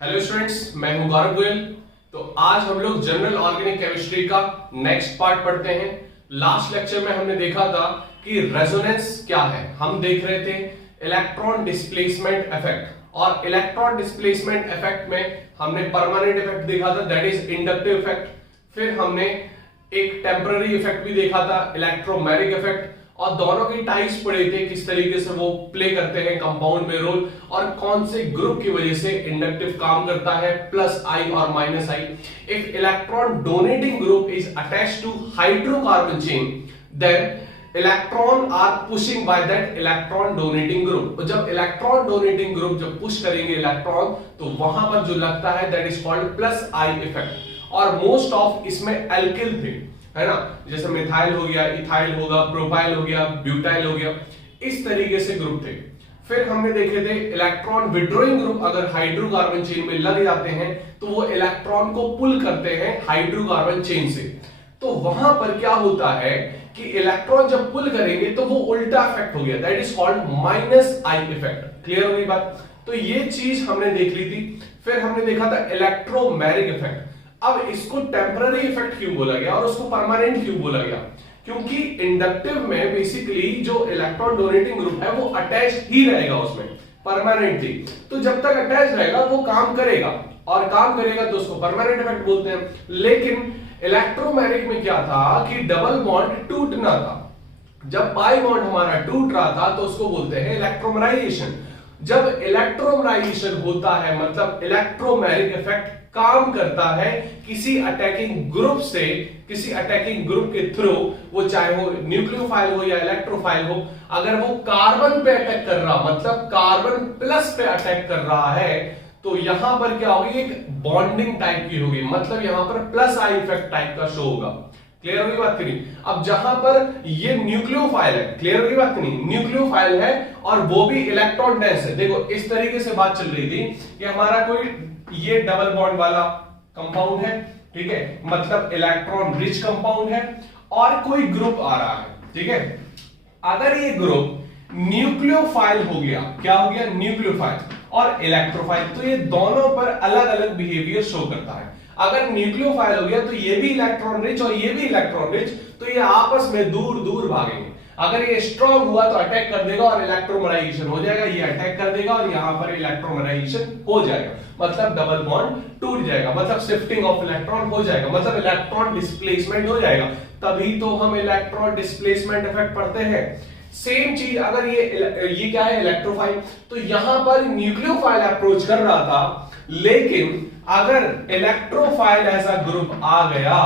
Hello students, मैं हूं गौरव गोयल। तो आज हम लोग जनरल ऑर्गेनिक केमिस्ट्री का नेक्स्ट पार्ट पढ़ते हैं। लास्ट लेक्चर में हमने देखा था कि रेजोनेंस क्या है। हम देख रहे थे इलेक्ट्रॉन डिस्प्लेसमेंट इफेक्ट, और इलेक्ट्रॉन डिस्प्लेसमेंट इफेक्ट में हमने परमानेंट इफेक्ट देखा था, दैट इज इंडक्टिव इफेक्ट। फिर हमने एक टेम्पररी इफेक्ट भी देखा था, इलेक्ट्रोमैग्नेटिक इफेक्ट, और दोनों की टाइप्स पढ़े थे, किस तरीके से वो प्ले करते हैं कंपाउंड में रोल, और कौन से ग्रुप की वजह से इंडक्टिव काम करता है, प्लस आई और minus I. If electron donating group is attached to hydrocarbon chain, then electron are pushing by that electron donating group. जब इलेक्ट्रॉन डोनेटिंग ग्रुप जब पुश करेंगे इलेक्ट्रॉन, तो वहां पर जो लगता है that is called plus I effect. और मोस्ट ऑफ इसमें एल्किल थे, है ना, जैसे मिथाइल हो गया, इथाइल होगा, प्रोपाइल हो गया, ब्यूटाइल हो गया, इस तरीके से ग्रुप थे। फिर हमने देखे थे इलेक्ट्रॉन विड्रॉइंग ग्रुप अगर हाइड्रोकार्बन चेन में लग जाते हैं तो वो इलेक्ट्रॉन को पुल करते हैं हाइड्रोकार्बन चेन से। तो वहां पर क्या होता है कि इलेक्ट्रॉन जब पुल करेंगे तो वो उल्टा इफेक्ट हो गया, that is called minus I effect. Clear हो गई बात? तो ये चीज हमने देख ली थी। फिर हमने देखा था इलेक्ट्रोमैग्नेटिक इफेक्ट। अब इसको टेम्पररी इफेक्ट क्यों बोला गया और उसको परमानेंट क्यों बोला गया? क्योंकि इंडक्टिव में बेसिकली जो इलेक्ट्रॉन डोनेटिंग ग्रुप है वो अटैच ही रहेगा उसमें परमानेंटली। तो जब तक अटैच रहेगा वो काम करेगा, और काम करेगा तो उसको परमानेंट इफेक्ट बोलते हैं। लेकिन इलेक्ट्रोमैग्नेटिक में क्या था कि डबल बॉन्ड टूटना था। जब पाई बॉन्ड हमारा टूट रहा था तो उसको बोलते हैं इलेक्ट्रोमराइजेशन। जब इलेक्ट्रोमराइजेशन होता है मतलब इलेक्ट्रोमैग्नेटिक इफेक्ट काम करता है किसी अटैकिंग ग्रुप से, किसी अटैकिंग ग्रुप के थ्रू, वो चाहे वो न्यूक्लियोफाइल हो या इलेक्ट्रोफाइल हो, अगर वो कार्बन पे अटैक कर रहा मतलब कार्बन प्लस पे अटैक कर रहा है, तो यहां पर क्या होगी, एक बॉन्डिंग टाइप की होगी, मतलब यहां पर प्लस आई इफेक्ट टाइप का शो होगा। क्लियर होगी बात की नहीं? अब जहां पर ये न्यूक्लियोफाइल है, क्लियर होगी बात की नहीं, न्यूक्लियोफाइल है और वो भी इलेक्ट्रॉन डेंस है। देखो इस तरीके से बात चल रही थी कि हमारा कोई ये डबल बॉन्ड वाला कंपाउंड है, ठीक है, मतलब इलेक्ट्रॉन रिच कंपाउंड है, और कोई ग्रुप आ रहा है, ठीक है। अगर ये ग्रुप न्यूक्लियोफाइल हो गया, क्या हो गया, न्यूक्लियोफाइल और इलेक्ट्रोफाइल, तो ये दोनों पर अलग अलग बिहेवियर शो करता है। अगर न्यूक्लियोफाइल हो गया तो ये भी इलेक्ट्रॉन रिच और ये भी इलेक्ट्रॉन रिच, तो ये आपस में दूर दूर भागेंगे। अगर ये स्ट्रांग हुआ तो अटैक कर देगा और इलेक्ट्रोमराइजेशन हो जाएगा, ये अटैक कर देगा और यहां पर इलेक्ट्रोमराइजेशन हो जाएगा, मतलब डबल बॉन्ड टूट जाएगा, मतलब शिफ्टिंग ऑफ इलेक्ट्रॉन हो जाएगा, मतलब इलेक्ट्रॉन डिस्प्लेसमेंट हो जाएगा। तभी तो हम इलेक्ट्रॉन डिस्प्लेसमेंट इफेक्ट पढ़ते हैं। सेम चीज अगर ये क्या है, इलेक्ट्रोफाइल, तो यहां पर न्यूक्लियोफाइल अप्रोच कर रहा था, लेकिन अगर इलेक्ट्रोफाइल ऐसा ग्रुप आ गया,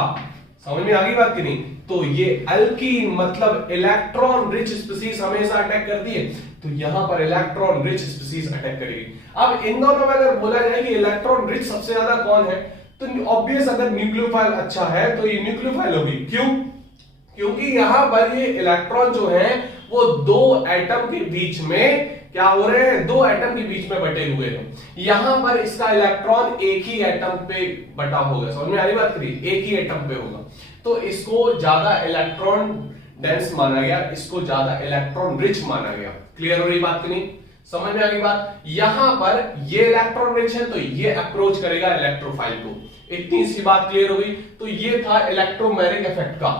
समझ में आ गई बात की नहीं, तो ये अल्कीन मतलब इलेक्ट्रॉन रिच स्पीसीज हमेशा अटैक करती है, तो यहां पर इलेक्ट्रॉन रिच स्पीसीज अटैक करेगी। अब इन दोनों में अगर बोला जाए कि इलेक्ट्रॉन रिच सबसे ज्यादा कौन है, तो ऑब्वियस अगर न्यूक्लियोफाइल अच्छा है तो ये न्यूक्लियोफाइल होगी। क्यों? क्योंकि यहां पर ये इलेक्ट्रॉन जो है वो दो एटम के बीच में क्या हो रहे हैं, दो एटम के बीच में बटे हुए हैं। यहां पर इसका इलेक्ट्रॉन एक ही एटम पे बटा होगा, समझ में आ रही बात करिए, एक ही एटम पे होगा, तो इसको ज्यादा इलेक्ट्रॉन डेंस माना गया, इसको ज्यादा इलेक्ट्रॉन रिच माना गया। क्लियर हो रही बात की नहीं? समझ में आ गई बात? यहां पर ये इलेक्ट्रॉन रिच है तो ये अप्रोच करेगा इलेक्ट्रोफाइल को। इतनी सी बात क्लियर हो गई। तो ये था इलेक्ट्रोमैग्नेटिक इफेक्ट का।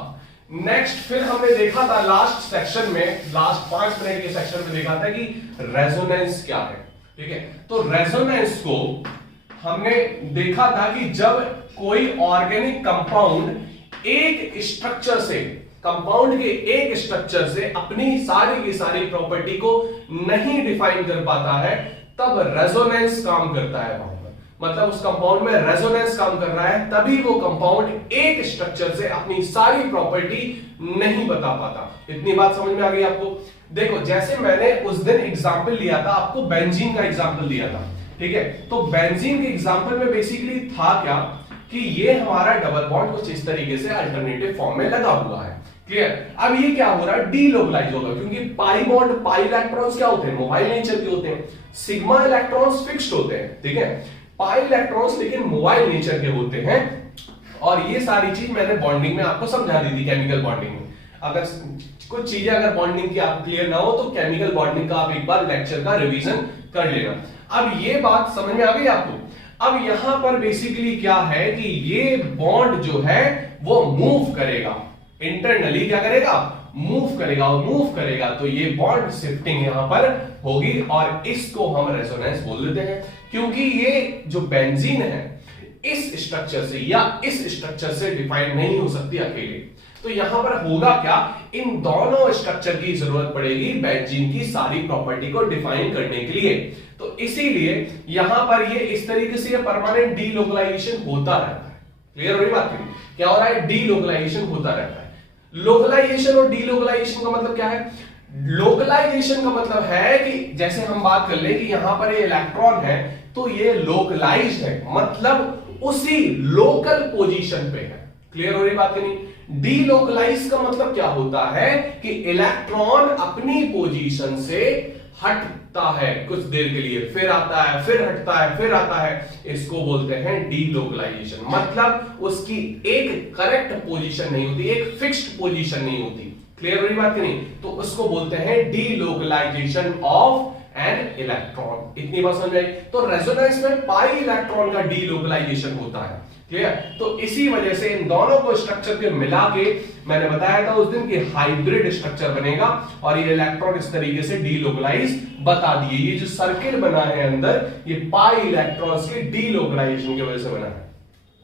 नेक्स्ट फिर हमने देखा था लास्ट सेक्शन में, लास्ट 5 मिनट के सेक्शन में देखा था कि रेजोनेंस क्या है, ठीक है। तो रेजोनेंस को हमने देखा था कि जब कोई ऑर्गेनिक कंपाउंड एक स्ट्रक्चर से, कंपाउंड के एक स्ट्रक्चर से अपनी सारी की सारी प्रॉपर्टी को नहीं डिफाइन कर पाता है, तब रेजोनेंस काम करता है वहां पर, मतलब उस कंपाउंड में रेजोनेंस काम कर रहा है, तभी वो कंपाउंड एक स्ट्रक्चर से अपनी सारी प्रॉपर्टी नहीं बता पाता। इतनी बात समझ में आ गई आपको? देखो जैसे मैंने उस दिन एग्जांपल लिया था, आपको बेंजीन का एग्जांपल दिया था, ठीक है। तो बेंजीन के एग्जांपल में बेसिकली था क्या कि ये हमारा डबल बॉन्ड कुछ इस तरीके से अल्टरनेटिव फॉर्म में लगा हुआ है। क्लियर? अब ये क्या हो रहा है, डीलोकलाइज होगा, क्योंकि पाई बॉन्ड, पाई इलेक्ट्रॉन्स क्या होते हैं, मोबाइल नेचर के होते हैं, सिग्मा इलेक्ट्रॉन्स फिक्स्ड होते हैं, ठीक है। पाई इलेक्ट्रॉन्स लेकिन मोबाइल नेचर के होते हैं। और ये सारी चीज मैंने बॉन्डिंग में आपको समझा दी थी, केमिकल बॉन्डिंग में। अगर कुछ चीजें अगर बॉन्डिंग की आप क्लियर ना हो तो केमिकल बॉन्डिंग का आप एक बार लेक्चर का रिवीजन कर लेना। अब ये बात समझ में आ गई आपको? अब यहां पर बेसिकली क्या है कि ये बॉन्ड जो है वो मूव करेगा, इंटरनली क्या करेगा, मूव करेगा, और मूव करेगा तो ये बॉन्ड शिफ्टिंग यहां पर होगी, और इसको हम रेजोनेंस बोल देते हैं। क्योंकि ये जो बेंजीन है इस स्ट्रक्चर से या इस स्ट्रक्चर से डिफाइन नहीं हो सकती अकेले, तो यहां पर होगा क्या, इन दोनों स्ट्रक्चर की जरूरत पड़ेगी बेंजीन की सारी प्रॉपर्टी को डिफाइन करने के लिए। तो इसीलिए यहां पर ये इस तरीके से ये परमानेंट डीलोकलाइजेशन होता रहता है। क्लियर हो रही बात नहीं? क्या हो रहा है, डीलोकलाइजेशन होता रहता है। लोकलाइजेशन और डीलोकलाइजेशन का मतलब क्या है? लोकलाइजेशन का मतलब है कि जैसे हम बात कर ले कि यहां पर ये इलेक्ट्रॉन है तो ये लोकलाइज्ड है, मतलब उसी लोकल पोजीशन पे है। क्लियर हो रही बात नहीं? डीलोकलाइज का मतलब क्या होता है कि इलेक्ट्रॉन अपनी पोजीशन से हटता है कुछ देर के लिए, फिर आता है, फिर हटता है, फिर आता है, इसको बोलते हैं डीलोकलाइजेशन। मतलब उसकी एक करेक्ट पोजीशन नहीं होती, एक फिक्स्ड पोजीशन नहीं होती। क्लियर हो रही बात नहीं? तो उसको बोलते हैं डीलोकलाइजेशन ऑफ एन इलेक्ट्रॉन। इतनी बात समझ आई? तो रेजोनेंस में पाई इलेक्ट्रॉन का डीलोकलाइजेशन होता है। क्लियर? तो इसी वजह से इन दोनों को स्ट्रक्चर के मिला के मैंने बताया था उस दिन कि हाइब्रिड स्ट्रक्चर बनेगा, और ये इलेक्ट्रॉन इस तरीके से डीलोकलाइज बता दिए। ये जो सर्किल बना है अंदर, ये पाई इलेक्ट्रॉन्स के डीलोकलाइजेशन की वजह से बना है।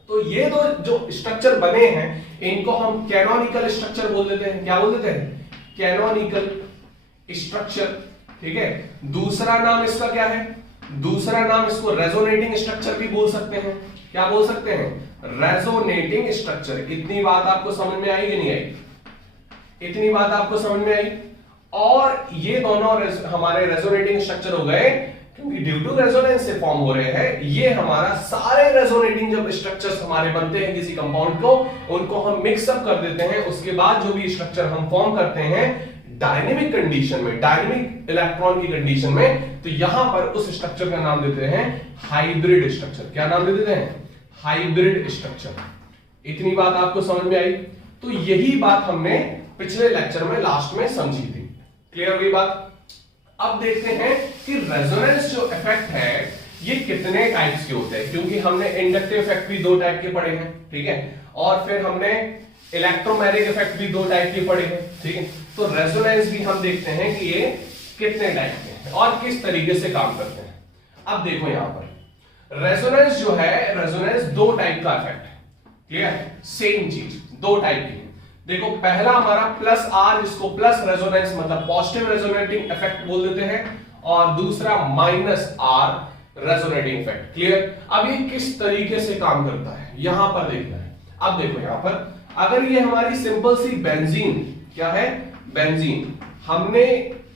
तो ये दो जो स्ट्रक्चर बने हैं इनको हम कैनोनिकल स्ट्रक्चर बोल देते हैं। क्या बोल देते हैं? Canonical structure. ठीक है। दूसरा नाम इसका क्या है? दूसरा नाम इसको रेजोनेटिंग स्ट्रक्चर भी बोल सकते हैं। क्या बोल सकते हैं? Resonating structure. इतनी बात आपको समझ में आई कि नहीं आई? इतनी बात आपको समझ में आई? और ये दोनों हमारे रेजोनेटिंग स्ट्रक्चर हो गए क्योंकि ड्यू टू रेजोनेंस से फॉर्म हो रहे हैं। ये हमारा सारे रेजोनेटिंग जब स्ट्रक्चर्स हमारे बनते हैं किसी कंपाउंड को, उनको हम मिक्सअप कर देते हैं। उसके बाद जो भी स्ट्रक्चर हम फॉर्म करते हैं डायनेमिक कंडीशन में, डायनेमिक इलेक्ट्रॉन की कंडीशन में, तो यहां पर उस स्ट्रक्चर का नाम देते हैं हाइब्रिड स्ट्रक्चर। क्या नाम दे देते हैं? Hybrid structure. इतनी बात आपको समझ में आई? तो यही बात हमने पिछले लेक्चर में लास्ट में समझी थी। क्लियर हो गई बात? अब देखते हैं कि रेजोनेंस जो इफेक्ट है ये कितने टाइप्स के होते हैं, क्योंकि हमने इंडक्टिव इफेक्ट भी 2 टाइप के पढ़े हैं। ठीक है। और फिर हमने इलेक्ट्रोमैग्नेटिक इफेक्ट भी 2 टाइप के पढ़े हैं। ठीक है। तो रेजोनेंस भी हम देखते हैं कि ये कितने टाइप के हैं और किस तरीके से काम करते हैं। अब देखो यहां पर रेजोनेंस जो है, रेजोनेंस 2 टाइप का इफेक्ट है। क्लियर? सेम चीज 2 टाइप की है। देखो पहला हमारा प्लस आर, जिसको प्लस रेजोनेंस मतलब पॉजिटिव रेजोनेटिंग इफेक्ट बोल देते हैं, और दूसरा minus R resonating effect. Clear? अब ये किस तरीके से काम करता है यहां पर देखना है। अब देखो यहां पर अगर ये हमारी सिंपल सी बेंजीन, क्या है? बेंजीन हमने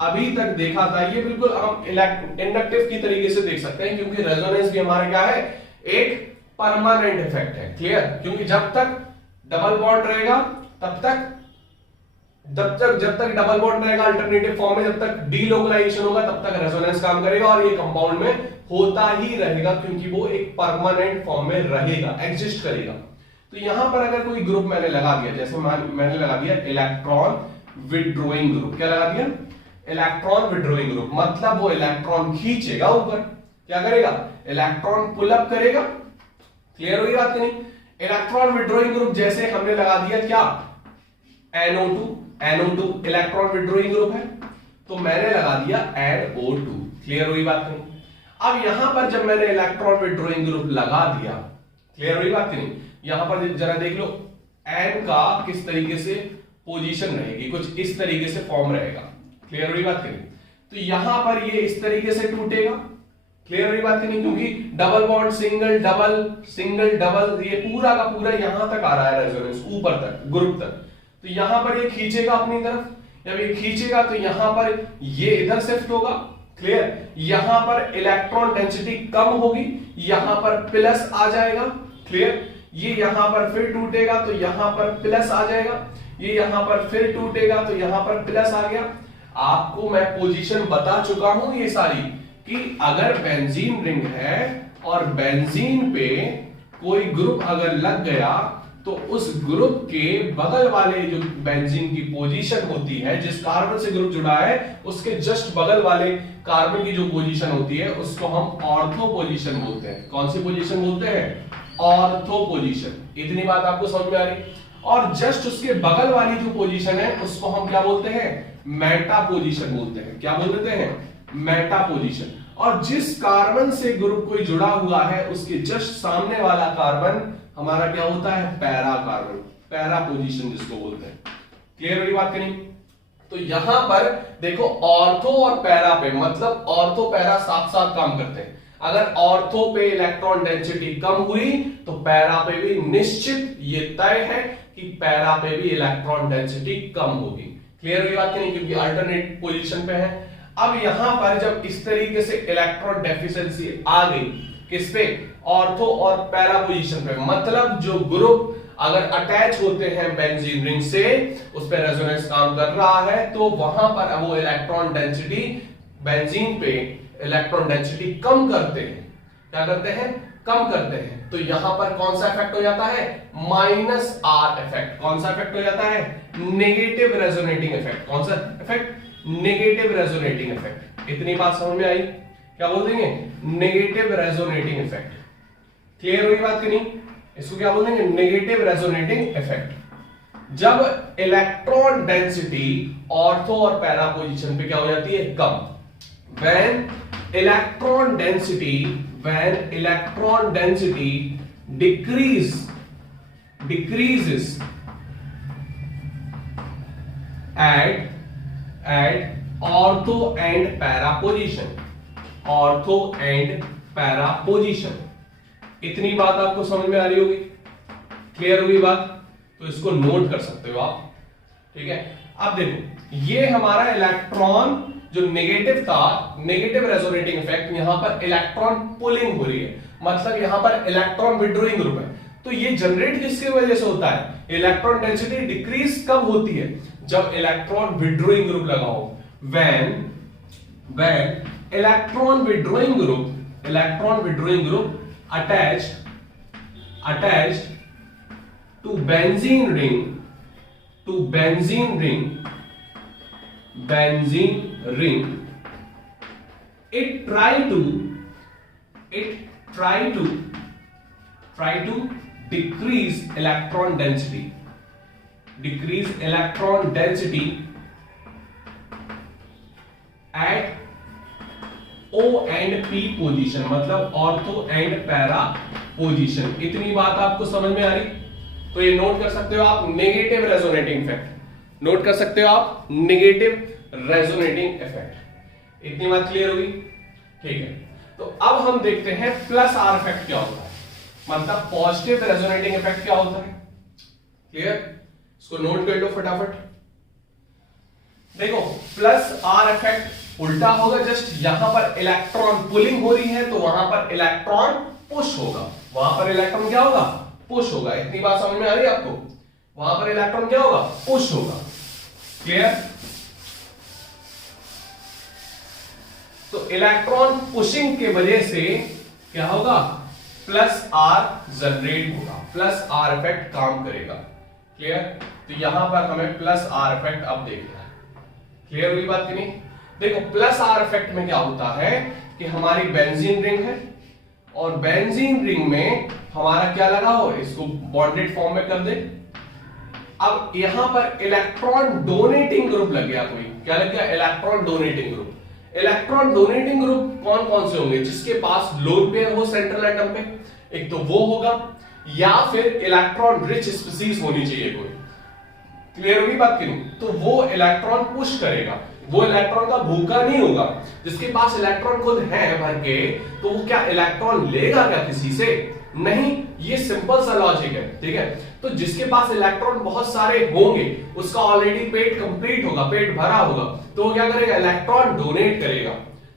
अभी तक देखा था, ये बिल्कुल हम इंडक्टिव की तरीके से देख सकते हैं, क्योंकि रेजोनेंस भी हमारा क्या है? एक परमानेंट इफेक्ट है। क्लियर? क्योंकि जब तक डबल बॉन्ड रहेगा तब तक जब तक डबल बॉन्ड रहेगा अल्टरनेटिव फॉर्म में, जब तक डीलोकलाइजेशन होगा तब तक रेजोनेंस काम करेगा, और ये कंपाउंड में होता ही रहेगा क्योंकि वो एक परमानेंट फॉर्म में रहेगा, एग्जिस्ट करेगा। तो यहां पर अगर कोई ग्रुप मैंने लगा दिया, जैसे मैंने लगा दिया इलेक्ट्रॉन विड्रॉइंग ग्रुप। क्या लगा दिया? Electron withdrawing group. मतलब वो इलेक्ट्रॉन खींचेगा ऊपर, क्या करेगा? इलेक्ट्रॉन पुल अप करेगा। क्लियर हुई बात नहीं? इलेक्ट्रॉन विड्रॉइंग ग्रुप जैसे हमने लगा दिया क्या? NO2 इलेक्ट्रॉन विड्रॉइंग ग्रुप है, तो मैंने लगा दिया NO2। क्लियर हुई बात नहीं? अब यहां पर जब मैंने इलेक्ट्रॉन विड्रॉइंग ग्रुप लगा दिया, क्लियर हुई बात नहीं? यहां पर जरा देख लो N का किस तरीके से पोजीशन रहेगी, कुछ इस तरीके से फॉर्म रहेगा। क्लियर हुई बात नहीं? तो यहां पर ये इस तरीके से टूटेगा। क्लियर हुई बात नहीं? क्योंकि double bond single double single double, ये पूरा का पूरा यहां तक आ रहा है रेजोनेंस, ऊपर तक, ग्रुप तक। तो यहां पर ये खींचेगा अपनी तरफ, जब ये खींचेगा तो यहां पर ये इधर शिफ्ट होगा। क्लियर? यहां पर इलेक्ट्रॉन डेंसिटी कम होगी, यहां पर प्लस आ जाएगा। क्लियर? ये यहां पर फिर टूटेगा तो यहां पर प्लस आ जाएगा, ये यहां पर फिर टूटेगा तो यहां पर प्लस आ गया। आपको मैं पोजीशन बता चुका हूं ये सारी, कि अगर बेंजीन रिंग है और बेंजीन पे कोई ग्रुप अगर लग गया तो उस ग्रुप के बगल वाले जो बेंजीन की पोजीशन होती है, जिस कार्बन से ग्रुप जुड़ा है उसके जस्ट बगल वाले कार्बन की जो पोजीशन होती है उसको हम ऑर्थो पोजीशन बोलते हैं। कौन सी पोजीशन बोलते हैं? Ortho position. इतनी बात आपको समझ में आ रही? और जस्ट उसके बगल वाली जो पोजीशन है उसको हम क्या बोलते हैं? मेटा पोजीशन बोलते हैं। क्या बोल देते हैं? Meta position. और जिस कार्बन से ग्रुप कोई जुड़ा हुआ है उसके जस्ट सामने वाला कार्बन हमारा क्या होता है? पैरा कार्बन, पैरा पोजीशन जिसको बोलते हैं। क्लियर वाली बात करें? तो यहां पर देखो ऑर्थो और पैरा पे, मतलब ऑर्थो पैरा साथ साथ काम करते हैं। अगर ऑर्थो पे इलेक्ट्रॉन डेंसिटी कम हुई तो पैरा पे भी निश्चित ये तय है कि पैरा पे भी इलेक्ट्रॉन डेंसिटी कम होगी। क्लियर हुई बात नहीं? क्योंकि अल्टरनेट पोजीशन पे है। अब यहां पर जब इस तरीके से इलेक्ट्रॉन डेफिशिएंसी आ गई, किस पे? ऑर्थो और पैरा पोजीशन पे, मतलब जो ग्रुप अगर अटैच होते हैं बेंजीन रिंग से, उस पर रेजोनेंस काम कर रहा है, तो वहां पर वो इलेक्ट्रॉन डेंसिटी बेंजीन पे इलेक्ट्रॉन डेंसिटी कम करते हैं। क्या करते हैं? कम करते हैं। तो यहां पर कौन सा इफेक्ट हो जाता है? Minus are effect. कौन सा इफेक्ट हो जाता है? Negative resonating effect. कौन सा इफेक्ट? Negative resonating effect. इतनी बात समझ में आई? क्या बोल देंगे? Negative resonating effect. क्लियर हुई बात कि नहीं? इसको क्या बोल देंगे? Negative resonating effect. जब इलेक्ट्रॉन डेंसिटी ऑर्थो और पैरा पोजीशन पे क्या हो जाती है? कम। when electron density decreases at ortho and para position, इतनी बात आपको समझ में आ रही होगी? क्लियर हुई बात? तो इसको नोट कर सकते हो आप। ठीक है, अब देखो ये हमारा इलेक्ट्रॉन जो नेगेटिव था, नेगेटिव रेजोनेटिंग इफेक्ट, यहां पर इलेक्ट्रॉन पुलिंग हो रही है, मतलब यहां पर इलेक्ट्रॉन विड्रॉइंग ग्रुप है। तो ये जनरेट किसकी वजह से होता है? इलेक्ट्रॉन डेंसिटी डिक्रीज कब होती है? जब इलेक्ट्रॉन विड्रॉइंग ग्रुप लगाओ। when electron withdrawing group attached to benzene ring, it try to decrease electron density at O and P position, मतलब ऑर्थो एंड पैरा पोजीशन। इतनी बात आपको समझ में आ रही? तो ये नोट कर सकते हो आप, नेगेटिव रेजोनेटिंग इफेक्ट नोट कर सकते हो आप, नेगेटिव रेजोनेटिंग इफेक्ट। इतनी बात क्लियर होगी? ठीक है, तो अब हम देखते हैं प्लस आर इफेक्ट क्या होता है, मतलब पॉजिटिव रेजोनेटिंग इफेक्ट क्या होता है। क्लियर? इसको नोट कर लो फटाफट। देखो प्लस आर इफेक्ट उल्टा होगा, जस्ट यहां पर इलेक्ट्रॉन पुलिंग हो रही है तो वहां पर इलेक्ट्रॉन पुश होगा, वहां पर इलेक्ट्रॉन क्या होगा? पुश होगा। इतनी बात समझ में आ रही है आपको? वहां पर इलेक्ट्रॉन क्या होगा? पुश होगा। क्लियर? तो इलेक्ट्रॉन पुशिंग के वजह से क्या होगा? प्लस आर जनरेट होगा, प्लस आर इफेक्ट काम करेगा। क्लियर? तो यहां पर हमें प्लस आर इफेक्ट अब देखना है। क्लियर हुई बात कि नहीं? देखो प्लस आर इफेक्ट में क्या होता है कि हमारी बेंजीन रिंग है और बेंजीन रिंग में हमारा क्या लगा हो, इसको बॉन्डेड फॉर्म में कर दे। अब यहां पर इलेक्ट्रॉन डोनेटिंग ग्रुप लग गया, कोई क्या लग गया? Electron donating group. Electron donating group कौन कौन से होंगे? जिसके पास लोन पेयर हो सेंट्रल एटम पे, एक तो वो होगा, या फिर इलेक्ट्रॉन रिच स्पीसीज होनी चाहिए कोई। क्लियर होगी बात की नहीं? तो वो इलेक्ट्रॉन पुश करेगा, वो इलेक्ट्रॉन का भूखा नहीं होगा। जिसके पास इलेक्ट्रॉन खुद है भर के, तो वो क्या इलेक्ट्रॉन लेगा क्या किसी से? नहीं, ये सिंपल सा लॉजिक है। ठीक है, तो जिसके पास इलेक्ट्रॉन बहुत सारे होंगे, उसका ऑलरेडी पेट कंप्लीट होगा, पेट भरा होगा, तो वो क्या करेगा? इलेक्ट्रॉन डोनेट करेगा।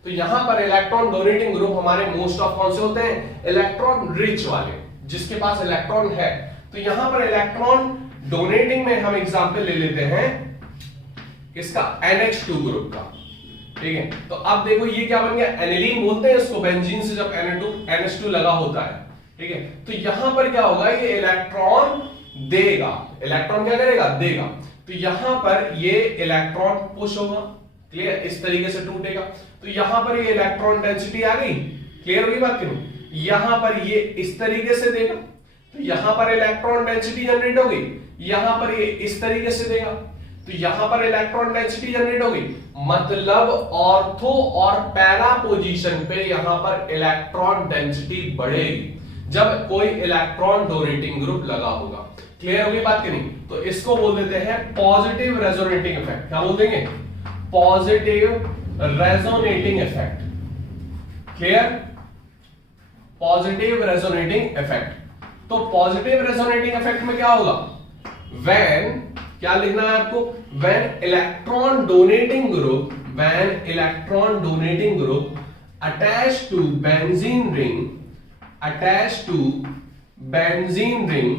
तो यहां पर इलेक्ट्रॉन डोनेटिंग ग्रुप हमारे मोस्ट ऑफ कौन से होते हैं? इलेक्ट्रॉन रिच वाले, जिसके पास इलेक्ट्रॉन है। तो यहां पर इलेक्ट्रॉन डोनेटिंग में हम एग्जांपल ले लेते हैं किसका? NH2 ग्रुप का। ठीक है, तो अब देखो ये क्या बन गया? एनिलीन बोलते हैं इसको, बेंजीन से जब NH2 लगा होता है। ठीक है, तो यहां पर क्या होगा? ये इलेक्ट्रॉन देगा, इलेक्ट्रॉन क्या करेगा, देगा। तो यहां पर ये इलेक्ट्रॉन पुश होगा, क्लियर, इस तरीके से टूटेगा। तो यहां पर ये इलेक्ट्रॉन डेंसिटी आ गई, क्लियर होगी बात क्यों। यहां पर ये इस तरीके से देगा, तो यहां पर इलेक्ट्रॉन डेंसिटी जनरेट होगी, यहां पर ये इस तरीके से देगा, तो यहां पर इलेक्ट्रॉन डेंसिटी जनरेट होगी। मतलब ऑर्थो और पैरा पोजीशन पे यहां पर इलेक्ट्रॉन डेंसिटी बढ़ेगी जब कोई इलेक्ट्रॉन डोनेटिंग ग्रुप लगा होगा। क्लियर होगी बात कि नहीं। तो इसको बोल देते हैं पॉजिटिव रेजोनेटिंग इफेक्ट। क्या बोल देंगे, positive resonating effect. Clear, positive resonating effect. तो पॉजिटिव रेजोनेटिंग इफेक्ट में क्या होगा, व्हेन, क्या लिखना है आपको, when electron donating group, when electron donating group attach to benzene ring, attach to benzene ring,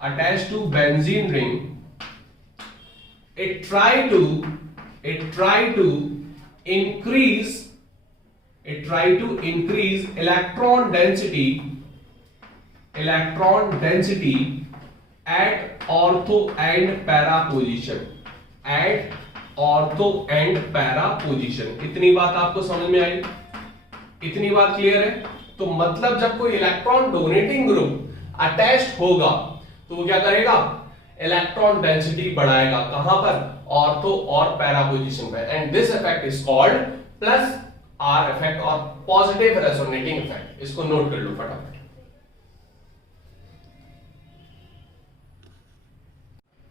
attached to benzene ring, it try to increase electron density at ortho and para position, at ortho and para position। इतनी बात आपको समझ में आई, इतनी बात clear है। तो मतलब जब कोई इलेक्ट्रॉन डोनेटिंग ग्रुप अटैच्ड होगा तो वो क्या करेगा, इलेक्ट्रॉन डेंसिटी बढ़ाएगा, कहां पर, ऑर्थो और पैरा पोजीशन पे। And this effect is called plus are effect और पॉजिटिव रेजोनेटिंग इफेक्ट। इसको नोट कर लो फटाफट।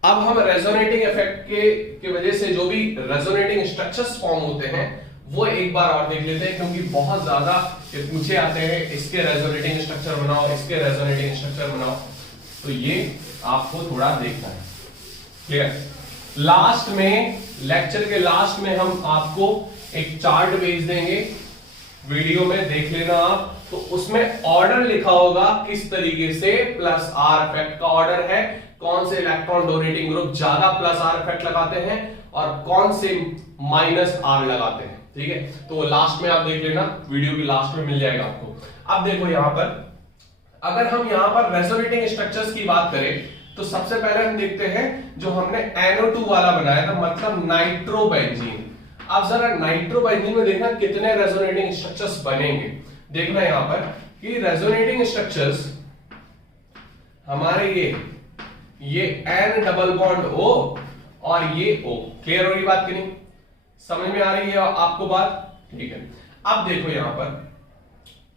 अब हम रेजोनेटिंग इफेक्ट के वजह से जो भी रेजोनेटिंग स्ट्रक्चर्स फॉर्म होते हैं वो एक बार और देख लेते हैं, क्योंकि बहुत ज्यादा पूछे आते हैं, इसके रेजोनेटिंग स्ट्रक्चर बनाओ, इसके रेजोनेटिंग स्ट्रक्चर बनाओ। तो ये आपको थोड़ा देखना है, क्लियर। लास्ट में, लेक्चर के लास्ट में हम आपको एक चार्ट भेज देंगे, वीडियो में देख लेना आप। तो उसमें ऑर्डर लिखा होगा किस तरीके से प्लस आर इफेक्ट का ऑर्डर है, कौन से इलेक्ट्रॉन डोनेटिंग ग्रुप ज्यादा प्लस आर इफेक्ट लगाते हैं और कौन से माइनस आर लगाते हैं, ठीक है। तो लास्ट में आप देख लेना, वीडियो के लास्ट में मिल जाएगा आपको। अब देखो यहां पर, अगर हम यहां पर रेजोनेटिंग स्ट्रक्चर्स की बात करें तो सबसे पहले हम देखते हैं जो हमने NO2 वाला बनाया था, मतलब नाइट्रोबेंजीन। अब जरा नाइट्रोबेंजीन में देखना कितने रेजोनेटिंग स्ट्रक्चर्स बनेंगे। देखना यहां पर कि रेजोनेटिंग स्ट्रक्चर्स हमारे ये N डबल बॉन्ड O और ये O। क्लियर हो रही बात कि नहीं, समझ में आ रही है आपको बात, ठीक है। अब देखो यहां पर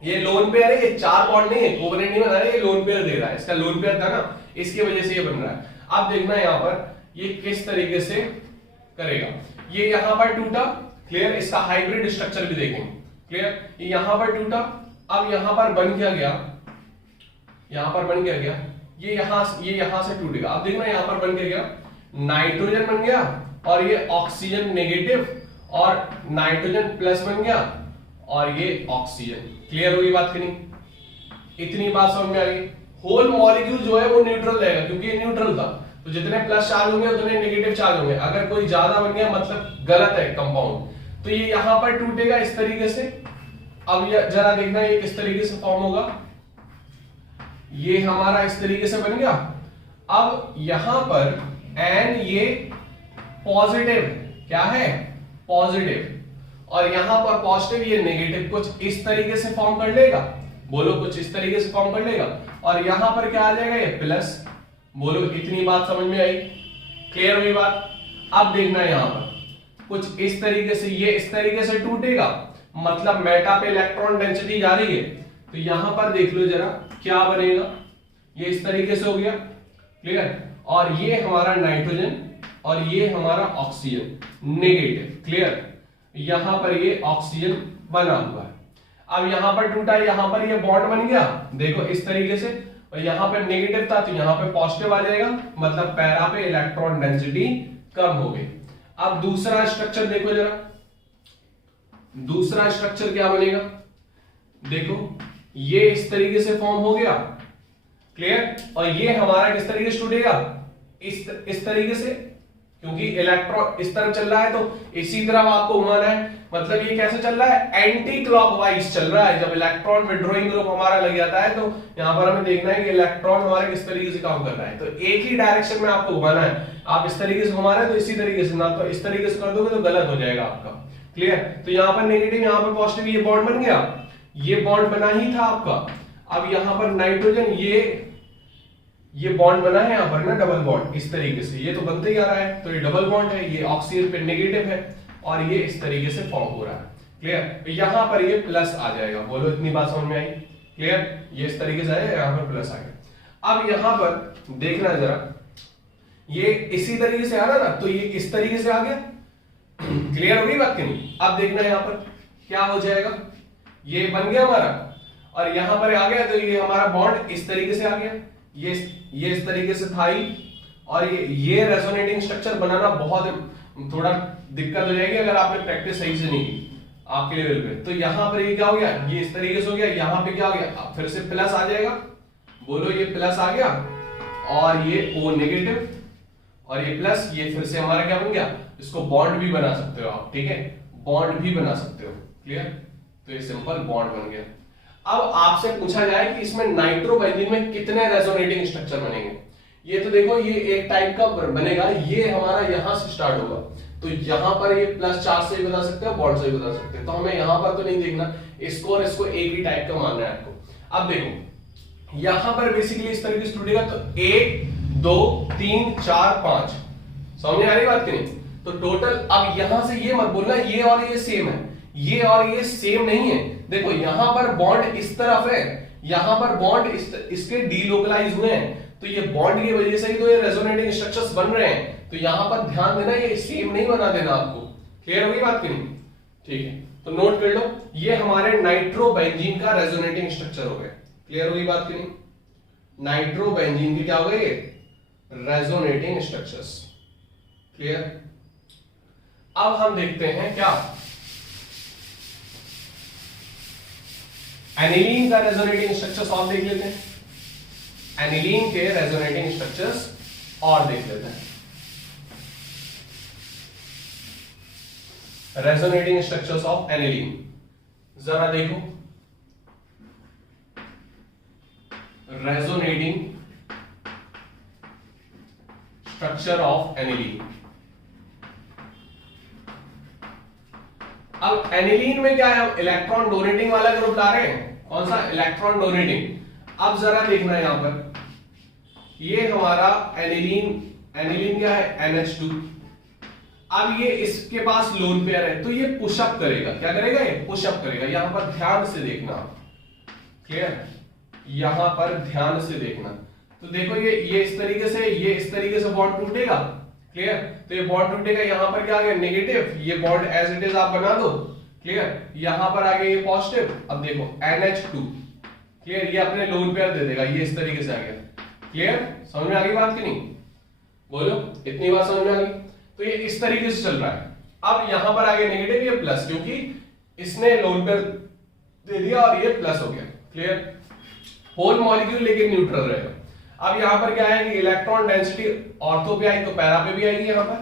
ये लोन पेयर है, ये चार बॉन्ड नहीं है, कोवेलेंट नहीं बना रहा है, ये लोन पेयर दे रहा है, इसका लोन पेयर था ना, इसकी वजह से ये बन रहा है। अब देखना यहां पर ये किस तरीके से करेगा। ये यहां पर टूटा, क्लियर, इसका हाइब्रिड स्ट्रक्चर भी देखेंगे, क्लियर। ये यहां पर टूटा, अब यहां पर बन क्या गया, यहां पर बन क्या गया, ये यहां से टूटेगा। अब देखना यहां पर बन क्या गया, नाइट्रोजन बन गया और ये ऑक्सीजन नेगेटिव और नाइट्रोजन प्लस बन गया और ये ऑक्सीजन। क्लियर होगी बात कि नहीं, इतनी बात समझ में आ गई। होल मॉलिक्यूल जो है वो न्यूट्रल रहेगा, क्योंकि ये न्यूट्रल था, तो जितने प्लस चार्ज होंगे उतने नेगेटिव चार्ज होंगे। अगर कोई ज्यादा बन गया मतलब गलत है कंपाउंड, तो ये यहां पर टूटेगा इस तरीके से। अब जरा देखना ये किस तरीके से फॉर्म होगा, ये हमारा इस तरीके से बन गया। अब यहां पर एन ये पॉजिटिव, क्या है, पॉजिटिव, और यहां पर पॉजिटिव ये नेगेटिव, कुछ इस तरीके से फॉर्म कर लेगा, बोलो कुछ इस तरीके से फॉर्म कर लेगा। और यहां पर क्या आ जाएगा, ये प्लस, बोलो इतनी बात समझ में आई, क्लियर हुई बात। अब देखना यहां पर कुछ इस तरीके से, ये इस तरीके से टूटेगा, मतलब मेटा पे इलेक्ट्रॉन डेंसिटी जा रही है। तो यहां पर देख लो जरा क्या बनेगा, ये इस तरीके से हो गया, क्लियर। और ये हमारा नाइट्रोजन और ये हमारा ऑक्सीजन नेगेटिव, क्लियर। यहां पर ये ऑक्सीजन बना हुआ है। अब यहां पर टूटा, यहां पर ये बॉन्ड बन गया, देखो इस तरीके से, और यहां पर नेगेटिव था तो यहां पे पॉजिटिव आ जाएगा, मतलब पैरा पे इलेक्ट्रॉन डेंसिटी कम हो गई। अब दूसरा स्ट्रक्चर देखो जरा, दूसरा स्ट्रक्चर क्या बनेगा, देखो ये इस तरीके से फॉर्म हो गया, क्लियर। और ये हमारा किस तरीके से टूटेगा, इस तरीके से, क्योंकि इलेक्ट्रॉन इस तरफ चल रहा है तो इसी तरफ आपको घुमाना है। मतलब ये कैसे चल रहा है, एंटी क्लॉकवाइज चल रहा है। जब इलेक्ट्रॉन विड्रॉइंग ग्रुप हमारा लग जाता है तो यहाँ पर हमें देखना है कि इलेक्ट्रॉन हमारा किस तरीके से काम कर रहा है। तो एक ही डायरेक्शन में आपको घुमाना है, आप इस तरीके से घुमा रहे हैं तो इसी तरीके से, ना तो इस तरीके से कर दोगे तो गलत हो जाएगा आपका। क्लियर? तो यहाँ पर नेगेटिव, यहाँ पर पॉजिटिव, ये बॉन्ड बन गया, ये बॉन्ड बना ही था आपका। अब यहाँ पर नाइट्रोजन, ये बॉन्ड बना है यहाँ पर ना, डबल बॉन्ड इस तरीके से, ये तो बनते ही आ रहा है, तो ये डबल बॉन्ड है, ये ऑक्सीजन पे नेगेटिव है और ये इस तरीके से फॉर्म हो रहा है। क्लियर? तो यहाँ पर ये प्लस आ जाएगा। बोलो इतनी बात समझ में आई? क्लियर? ये इस तरीके से आया, यहाँ पर प्लस आ गया। अब यहाँ पर देखना जरा, ये इसी तरीके से आ रहा ना, तो ये इस तरीके से आ गया। क्लियर हो गई बात की नहीं? अब देखना यहाँ पर क्या हो जाएगा, ये बन गया हमारा और यहां पर आ गया, तो ये हमारा बॉन्ड इस तरीके से आ गया, ये इस तरीके से था ही। और ये रेजोनेटिंग स्ट्रक्चर बनाना बहुत थोड़ा दिक्कत हो जाएगी अगर आपने प्रैक्टिस सही से नहीं की आपके लेवल पे। तो यहां पर ये क्या हो गया, ये इस तरीके से हो गया, यहां पे क्या हो गया, अब फिर से प्लस आ जाएगा। बोलो ये प्लस आ गया और ये O नेगेटिव और ये प्लस, ये फिर से हमारा क्या बन गया, इसको बॉन्ड भी बना सकते हो आप। ठीक है, बॉन्ड भी बना सकते हो। क्लियर? तो ये सिंपल बॉन्ड बन गया। अब आपसे पूछा जाए कि इसमें नाइट्रोबेंजीन में कितने रेजोनेटिंग स्ट्रक्चर बनेंगे। ये तो देखो, ये एक टाइप का बनेगा, ये हमारा यहां से स्टार्ट होगा, तो यहां पर ये प्लस चार्ज से भी बता सकते हो, बॉन्ड से भी बता सकते हो। तो हमें यहां पर तो नहीं देखना, इसको और इसको एक ही टाइप का मानना है आपको। अब देखो यहां पर बेसिकली इस तरीके से टूटेगा, तो 1 2 3 4 5। समझ में आ रही बात की नहीं? तो टोटल, अब यहां से ये मत बोलना ये और ये सेम है, ये और ये सेम नहीं है। देखो यहां पर बॉन्ड इस तरफ है, यहां पर बॉन्ड इसके डीलोकलाइज हुए हैं, तो ये बॉन्ड की वजह से ही तो ये रेजोनेटिंग स्ट्रक्चर्स बन रहे हैं। तो यहां पर ध्यान देना, ये सेम नहीं बना देना आपको। क्लियर होगी बात की नहीं? ठीक है, तो नोट कर लो, ये हमारे नाइट्रोबेंजीन का रेजोनेटिंग स्ट्रक्चर हो गया। क्लियर होगी बात की नहीं? नाइट्रोबेंजीन के क्या हो गए, रेजोनेटिंग स्ट्रक्चर्स। क्लियर? अब हम देखते हैं क्या, एनिलीन का रेजोनेटिंग स्ट्रक्चर्स और देख लेते हैं। एनिलीन के रेजोनेटिंग स्ट्रक्चर्स और देख लेते हैं। रेजोनेटिंग स्ट्रक्चर्स ऑफ एनिलीन जरा देखो, रेजोनेटिंग स्ट्रक्चर ऑफ एनिलीन। अब एनिलीन में क्या है, इलेक्ट्रॉन डोनेटिंग वाला ग्रुप ला रहे हैं। कौन सा? Electron donating. अब जरा देखना यहां पर, ये हमारा एनिलीन क्या है, NH2। अब ये इसके पास लोन पेयर है, तो ये पुशअप करेगा। क्या करेगा? ये पुशअप करेगा। यहां पर ध्यान से देखना। क्लियर? यहां पर ध्यान से देखना। तो देखो ये इस तरीके से, ये इस तरीके से बॉन्ड टूटेगा। क्लियर? तो ये बॉन्ड टूटेगा, यहां पर क्या आ गया, नेगेटिव, ये बॉन्ड एज इट इज आप बना दो। क्लियर? यहां पर आ गया ये पॉजिटिव। अब देखो NH2। क्लियर? ये अपने लोन पेयर दे देगा, ये इस तरीके से आ गया। क्लियर? समझ में आ गई बात की नहीं? बोलो इतनी बात समझ में आ गई? तो ये इस तरीके से चल रहा है। अब यहां पर आ गया नेगेटिव, ये प्लस, क्योंकि इसने लोन पेयर दे दिया और ये प्लस हो गया। क्लियर? होल मॉलिक्यूल लेकिन न्यूट्रल रहेगा। अब यहां पर क्या है कि इलेक्ट्रॉन डेंसिटी ऑर्थो पे आई तो पैरा पे भी आएगी यहां पर।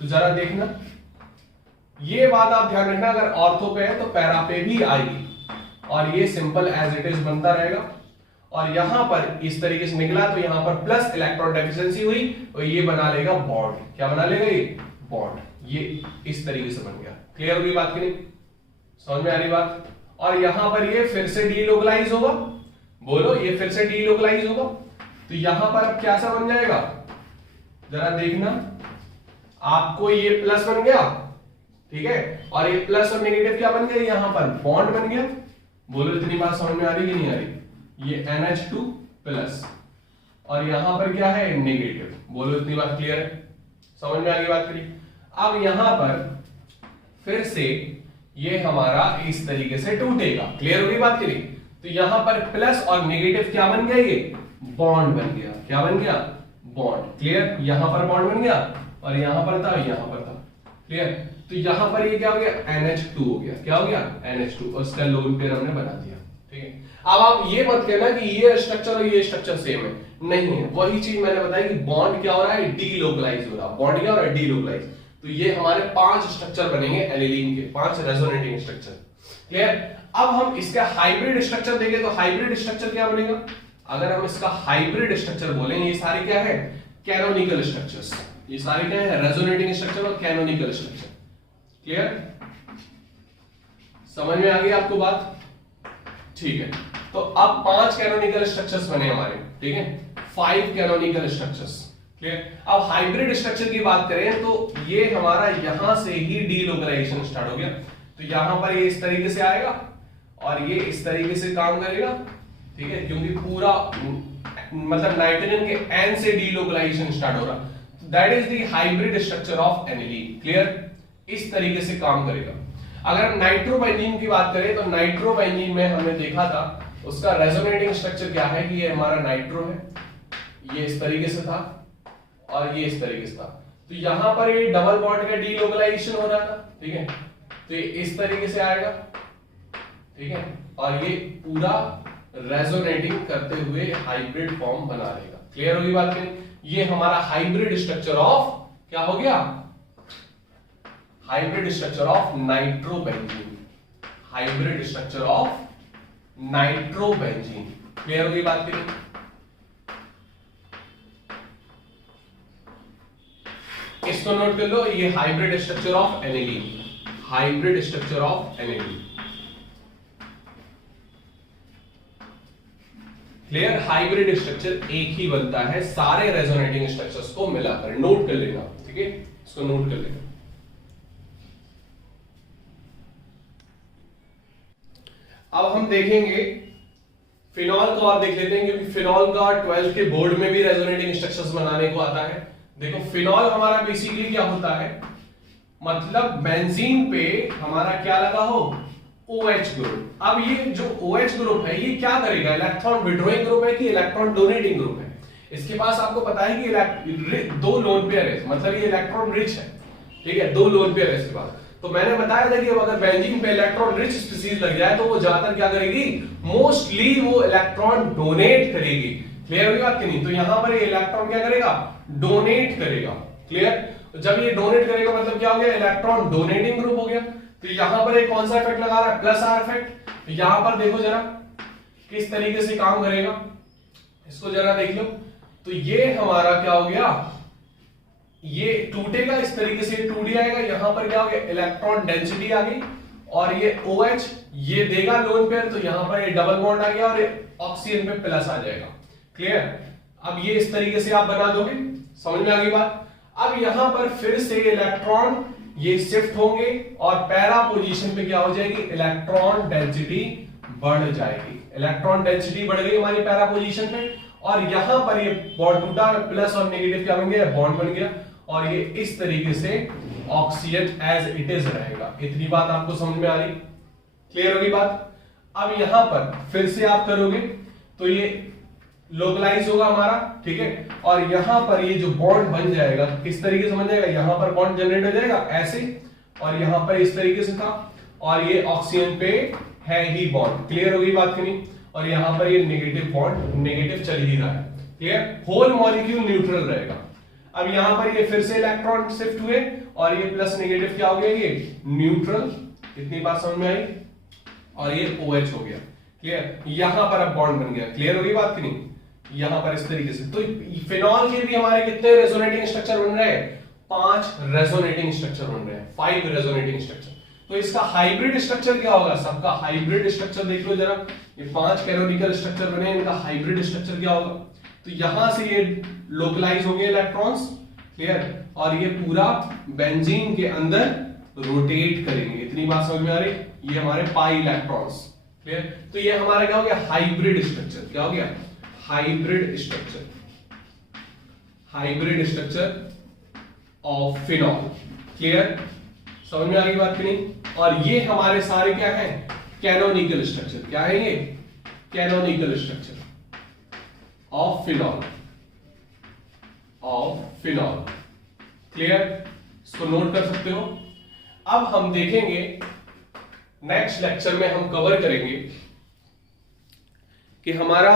तो जरा देखना, ये बात आप ध्यान रखना, अगर ऑर्थो पे है तो पैरा पे भी आएगी और ये सिंपल एज इट इज बनता रहेगा। और यहां पर इस तरीके से निकला तो यहां पर प्लस इलेक्ट्रॉन डेफिशिएंसी हुई और ये बना लेगा बॉन्ड। क्या बना लेगा? ये बॉन्ड, ये इस तरीके से बन गया। क्लियर होगी बात की नहीं? समझ में आ रही बात? और यहां पर ये फिर से डीलोकलाइज होगा। बोलो ये फिर से डीलोकलाइज होगा, तो यहां पर अब क्या सा बन जाएगा, जरा देखना, आपको ये प्लस बन गया। ठीक है, और ये प्लस और नेगेटिव क्या बन गया, यहां पर बॉन्ड बन गया। बोलो इतनी बात समझ में आ रही कि नहीं आ रही? ये NH2 प्लस और यहां पर क्या है, नेगेटिव। बोलो इतनी बात क्लियर है? समझ में आ गई बात करी? अब यहां पर फिर से ये हमारा इस तरीके से टूटेगा। क्लियर हो गई बात करी? तो यहां पर प्लस और नेगेटिव क्या बन गया, ये बॉन्ड बन गया। क्या बन गया? बॉन्ड। क्लियर? यहां पर बॉन्ड बन गया और यहां पर था, यहां पर था। क्लियर? तो यहां पर ये क्या हो गया, NH2 हो गया। क्या हो गया? NH2, और इसका लोन पेयर हमने बना दिया। ठीक है, अब आप ये मत कहना कि ये स्ट्रक्चर और ये स्ट्रक्चर सेम है, नहीं है। वही चीज मैंने बताई कि बॉन्ड क्या हो रहा है, डीलोकलाइज हो रहा है। बॉन्ड क्या हो रहा है, डीलोकलाइज। तो ये हमारे 5 स्ट्रक्चर बनेंगे एनिलीन के, 5 रेजोनेटिंग स्ट्रक्चर। क्लियर। अब हम इसका हाइब्रिड स्ट्रक्चर देंगे तो हाइब्रिड स्ट्रक्चर क्या बनेगा, अगर हम इसका हाइब्रिड स्ट्रक्चर बोलेंगे, ये सारे क्या है, कैनोनिकल स्ट्रक्चर्स, ये सारे क्या है, रेजोनेटिंग स्ट्रक्चर और कैनोनिकल स्ट्रक्चर। क्लियर, समझ में आ गई आपको बात? ठीक है, तो अब 5 कैनोनिकल स्ट्रक्चर्स बने हमारे, ठीक है, 5 कैनोनिकल स्ट्रक्चर्स। क्लियर। अब हाइब्रिड स्ट्रक्चर की बात करें तो ये हमारा यहां से ही डीलोकलाइजेशन स्टार्ट हो गया, तो यहां पर ये इस तरीके से आएगा और ये इस तरीके से काम करेगा, ठीक है, क्योंकि पूरा मतलब नाइट्रोजन के एन से डीलोकलाइजेशन स्टार्ट हो रहा, that is the hybrid structure of aniline. Clear, इस तरीके से काम करेगा। अगर हम नाइट्रोबेंजीन की बात करें तो नाइट्रोबेंजीन में हमने देखा था उसका रेजोनेटिंग स्ट्रक्चर क्या है कि ये हमारा नाइट्रो है, ये इस तरीके से था और ये इस तरीके से था, तो यहां पर ये डबल बॉन्ड का डीलोकलाइजेशन हो रहा था, ठीक है, तो ये इस तरीके से आएगा, ठीक है, और ये पूरा रेजोनेटिंग करते हुए हाइब्रिड फॉर्म बना लेगा। क्लियर होगी बात नहीं? ये हमारा हाइब्रिड स्ट्रक्चर ऑफ क्या हो गया, hybrid structure of nitrobenzene, hybrid structure of nitrobenzene. Clear होगी बात की? इसको नोट कर लो, ये hybrid structure of aniline, hybrid structure of aniline. Clear, hybrid structure एक ही बनता है सारे रेजोनेटिंग स्ट्रक्चर्स को मिलाकर, नोट कर लेना, ठीक है, इसको नोट कर लेना। अब हम देखेंगे फिनॉल को, और देख लेते हैं क्योंकि फिनॉल का 12th के बोर्ड में भी रेजोनेटिंग स्ट्रक्चर्स बनाने को आता है। देखो फिनॉल हमारा बेसिकली क्या होता है, मतलब बेंजीन पे हमारा क्या लगा हो, OH ग्रुप। अब ये जो OH ग्रुप है ये क्या करेगा, इलेक्ट्रॉन विड्रॉइंग ग्रुप है कि इलेक्ट्रॉन डोनेटिंग ग्रुप है? इसके पास आपको पता है कि 2 लोन पेयर है, मतलब ये इलेक्ट्रॉन रिच है, ठीक है, 2 लोन पेयर है इसके पास। तो मैंने बताया था कि अगर बेंजीन पे इलेक्ट्रॉन रिच स्पीसीज लग जाए तो वो ज्यादातर क्या करेगी, मोस्टली वो इलेक्ट्रॉन डोनेट करेगी। क्लियर हुई बात कि नहीं? तो यहां पर ये इलेक्ट्रॉन क्या करेगा, डोनेट करेगा। क्लियर, जब ये डोनेट करेगा मतलब क्या हो गया, इलेक्ट्रॉन डोनेटिंग ग्रुप हो गया। तो यहां पर एक कौन सा इफेक्ट लगा रहा है, प्लस आर इफेक्ट। तो यहां पर देखो जरा किस तरीके से काम करेगा, इसको जरा देख लो। तो ये हमारा क्या हो गया, ये टूटेगा इस तरीके से, 2D आएगा, यहां पर क्या हो गया, इलेक्ट्रॉन डेंसिटी आ गई, और ये OH ये देगा लोन पेयर, तो यहां पर ये डबल बॉन्ड आ गया और ये ऑक्सीजन पे प्लस आ जाएगा। क्लियर, अब ये इस तरीके से आप बना दोगे, समझ में आ गई बात? अब यहां पर फिर से इलेक्ट्रॉन ये शिफ्ट होंगे और पैरा पोजीशन पे क्या हो जाएगी, इलेक्ट्रॉन डेंसिटी बढ़ जाएगी। इलेक्ट्रॉन डेंसिटी बढ़ गई हमारी पैरा पोजीशन पे, और यहां पर ये बॉन्ड टूटा, प्लस और नेगेटिव क्या बन गया, बॉन्ड बन गया, और ये इस तरीके से ऑक्सीजन एज इट इज रहेगा। इतनी बात आपको समझ में आ रही? क्लियर होगी बात? अब यहां पर फिर से आप करोगे तो ये लोकलाइज होगा हमारा, ठीक है, और यहां पर ये जो बॉन्ड बन जाएगा किस तरीके से बन जाएगा, यहां पर बॉन्ड जनरेट हो जाएगा ऐसे, और यहां पर इस तरीके से था, और ये ऑक्सीजन पे है ही बॉन्ड। क्लियर होगी बात की नहीं? और यहां पर ये नेगेटिव बॉन्ड, नेगेटिव चल ही रहा है। क्लियर, होल मॉलिक्यूल न्यूट्रल रहेगा। अब यहां पर ये फिर से इलेक्ट्रॉन शिफ्ट हुए और ये प्लस नेगेटिव क्या हो गया, ये न्यूट्रल। इतनी बात समझ में आई? और ये OH हो गया। क्लियर, यहां पर अब बॉन्ड बन गया। क्लियर होगी बात की नहीं? यहां पर इस तरीके से। तो फिनॉल के भी हमारे कितने रेजोनेटिंग स्ट्रक्चर बन रहे हैं, 5 रेजोनेटिंग स्ट्रक्चर बन रहे हैं, 5 रेजोनेटिंग स्ट्रक्चर। तो इसका हाइब्रिड स्ट्रक्चर क्या होगा, सबका हाइब्रिड स्ट्रक्चर देख लो जरा, ये 5 कैनोनिकल स्ट्रक्चर बने, इनका हाइब्रिड स्ट्रक्चर क्या होगा। तो यहां से ये लोकलाइज हो गए इलेक्ट्रॉन्स, क्लियर, और ये पूरा बेंजीन के अंदर रोटेट करेंगे। इतनी बात समझ में आ रही? ये हमारे पाई इलेक्ट्रॉन्स। क्लियर, तो ये हमारा क्या हो गया, हाइब्रिड स्ट्रक्चर। क्या हो गया, hybrid structure, hybrid structure of phenol. Clear, समझ में आ गई बात की नहीं? और ये हमारे सारे क्या है, कैनोनिकल स्ट्रक्चर। क्या है ये, canonical structure of phenol, of phenol. Clear, इसको नोट कर सकते हो। अब हम देखेंगे नेक्स्ट लेक्चर में हम कवर करेंगे कि हमारा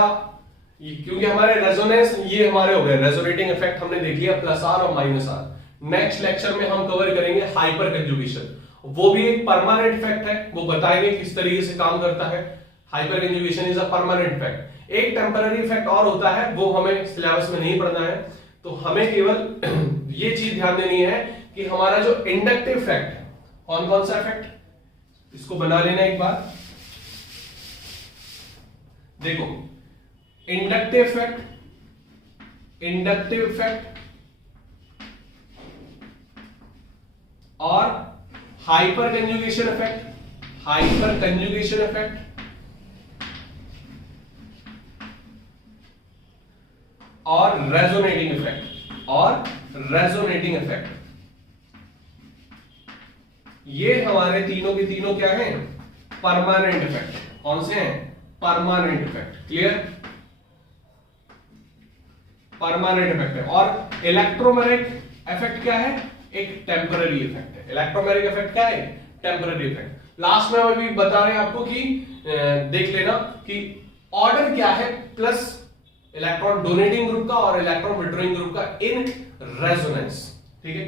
क्योंकि हमारे रेजोनेंस ये हमारे हो गए, रेजोनेटिंग इफेक्ट हमने देख लिया, प्लस आर और माइनस आर। नेक्स्ट लेक्चर में हम कवर करेंगे हाइपर कंजुगेशन, वो भी एक परमानेंट इफेक्ट है, वो बताएंगे किस तरीके से काम करता है। Hyper conjugation is a permanent effect. एक टेम्पररी इफेक्ट और होता है, वो हमें सिलेबस में नहीं पढ़ना है, तो हमें केवल ये चीज ध्यान देनी है कि हमारा जो इंडक्टिव इफेक्ट है, कौन कौन सा इफेक्ट, इसको बना लेना एक बार। देखो, इंडक्टिव इफेक्ट, इंडक्टिव इफेक्ट और hyper conjugation effect, hyper conjugation effect और रेजोनेटिंग इफेक्ट, और रेजोनेटिंग इफेक्ट। ये हमारे तीनों के तीनों क्या हैं, परमानेंट इफेक्ट। कौन से हैं, permanent effect. Clear, permanent effect है। और इलेक्ट्रोमैग्नेटिक इफेक्ट क्या है, एक टेम्पररी इफेक्ट है। इलेक्ट्रोमैग्नेटिक इफेक्ट क्या है, टेम्पररी इफेक्ट। लास्ट में अभी बता रहे हैं आपको कि देख लेना कि ऑर्डर क्या है, प्लस इलेक्ट्रॉन डोनेटिंग ग्रुप का और इलेक्ट्रॉन विड्रॉइंग ग्रुप का इन रेजोनेंस। ठीक है,